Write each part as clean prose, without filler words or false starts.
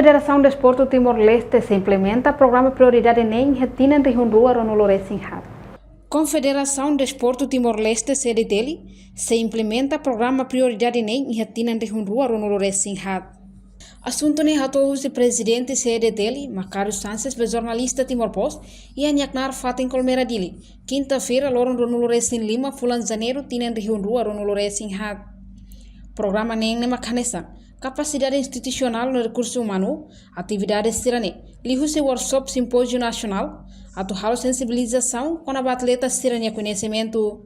Confederação Desporto Timor-Leste se implementa programa prioridade nem retina em Rihunrua Ronulore Sinhat. Confederação Desporto Timor-Leste CDTL se implementa programa prioridade nem retina em Rihunrua Ronulore Sinhat. Assunto ni hatou o presidente CDTL, Macário Sánchez, ve jornalista Timor Post, e anyaknar fatin Colmeira Dili. Quinta-feira, loron Ronulore Sin Lima, fulan janeiro, tinen Rihunrua Ronulore Sinhat. Programa nem makanesa. Capacidade institucional no recurso humano, atividades sirane, lihu-se workshop simpósio nacional, atual sensibilização com a atleta sirane conhecimento.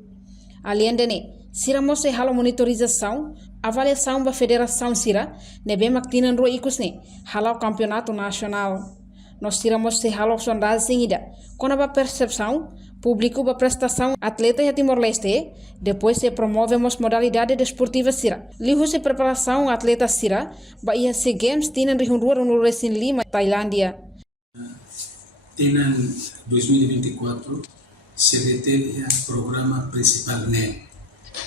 Além de siramos se halo monitorização, avaliação da federação sira, nebe maktinan ro ikusne, halo campeonato nacional. Nós tiramos se halo sondagem seguida, com a percepção, público da prestação atleta e Timor-Leste, depois se promovemos modalidade desportiva sira. Lihu se preparação atleta sira, bahia se games tinan Rihunrua no Resin Lima, Tailândia. Tinan 2024, CDT é o programa principal NEM.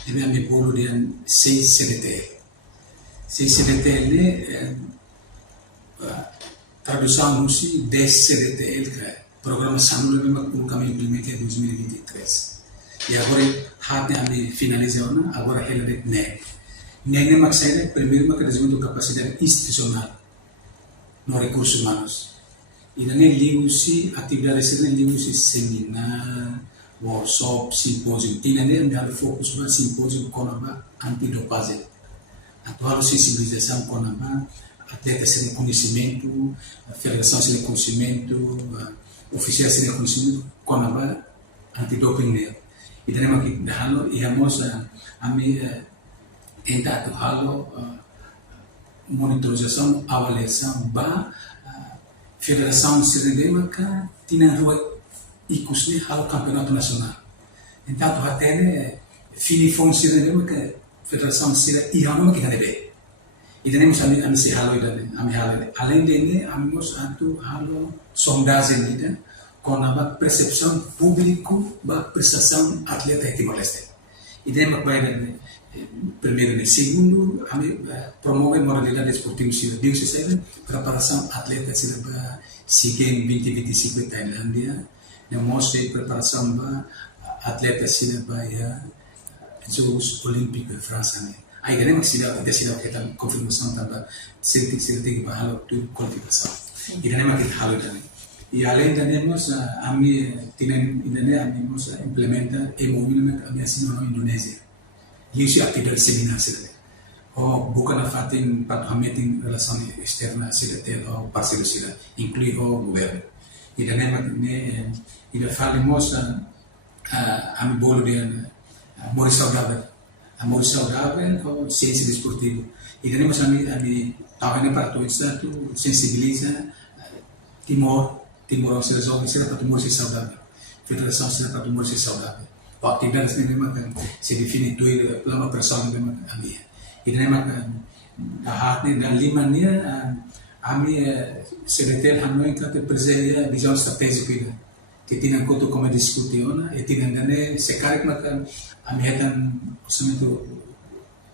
Ele é o bolo de 6 CDT. 6 CDT é tradução no 10 CDT. Programa Samula mesmo kami implementei em 2023. E agora a finaliza agora ela é NEM. NEM é maksudnya primeiro desenvolvimento de capacidade institucional no recursos humanos. E daí ligo-se atividades ligo-se seminar, workshop, simpósio. E daí o fokus no simpósio com a antidopagem. Atual sensibilização com a atletas sem conhecimento, a federação sem conhecimento, oficiais sem conhecimento com a antidoping. E daí aqui dahalo íamos a tentar dahalo monitorização, avaliação ba federação sirendemaka tinha rua ikusne halo campeonato nacional. Então até fini fon sirendemaka federação sira ihano que ganebe. E daí kami se halo halo. Além dele, amigos atu halo sondagem ida com a percepção público ba prestação atleta Timor-Leste. E daí primeiro e segundo, promove modalidade esportiva sira. Digo se preparação atleta sira ba SEA 2025 em Tailândia. Mostra preparação ba atleta sira ba Jogos Olímpicos de França. Aí daí sira kita confirmação também sira tem ba halo tu qualificação. E daí kita halo também. E além daí temos implementa e movimento kami assim na Indonésia. Isso atividade seminar sila. O bukan a fatin patuhametin relação externa sila o parceiro sila, inclui o governo. E daí ainda falamos a bolo de amor saudável. Amor saudável ou ciência desportiva. E daí nós tahu para tu itu sensibiliza Timor se resolve sila para Timor ser saudável. Federação sila para Timor ser saudável. Atividades memang se define dua lama persona memang kami. Ini memang dahatnya dan limanya kami sebetul Hanoi kata percaya visão estratégica itu. Que tinha koto como diskusiona, e tinha dane sekarang maka kami hetan sementu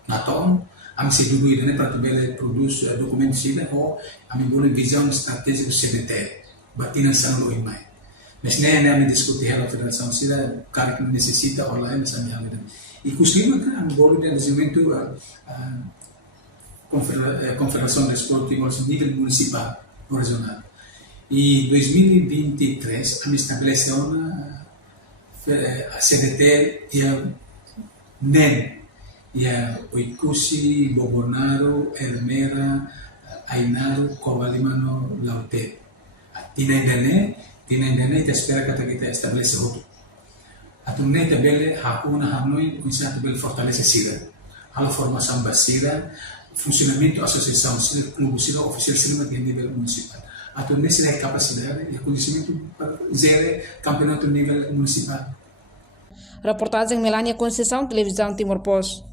naton, kami sedulu dane para tubele produce dokumen sida ho kami boleh visão estratégica sebetul. Batina sanu imai. Mas nem a discutir a federação sira cara que necessita online essa minha vida. E costuma que a bolo de desenvolvimento confederação de esporte a nível municipal ou regional. E 2023 a me estabeleceu a CDT e a NEM e a Oikusi, Bobonaro, Elmera, Ainaro, Covalimano, Laute. Tinendane kita espera kata kita estabelece outro. Atunne tabele hakuna Hanoi bisa tabele fortalece sira. Halo formação basira, funcionamento associação sira, clube sira, oficial sira de nível municipal. Atunne sira capacidade e conhecimento para zero campeonato nível municipal. Reportagem Melania Conceição, Televisão Timor Post.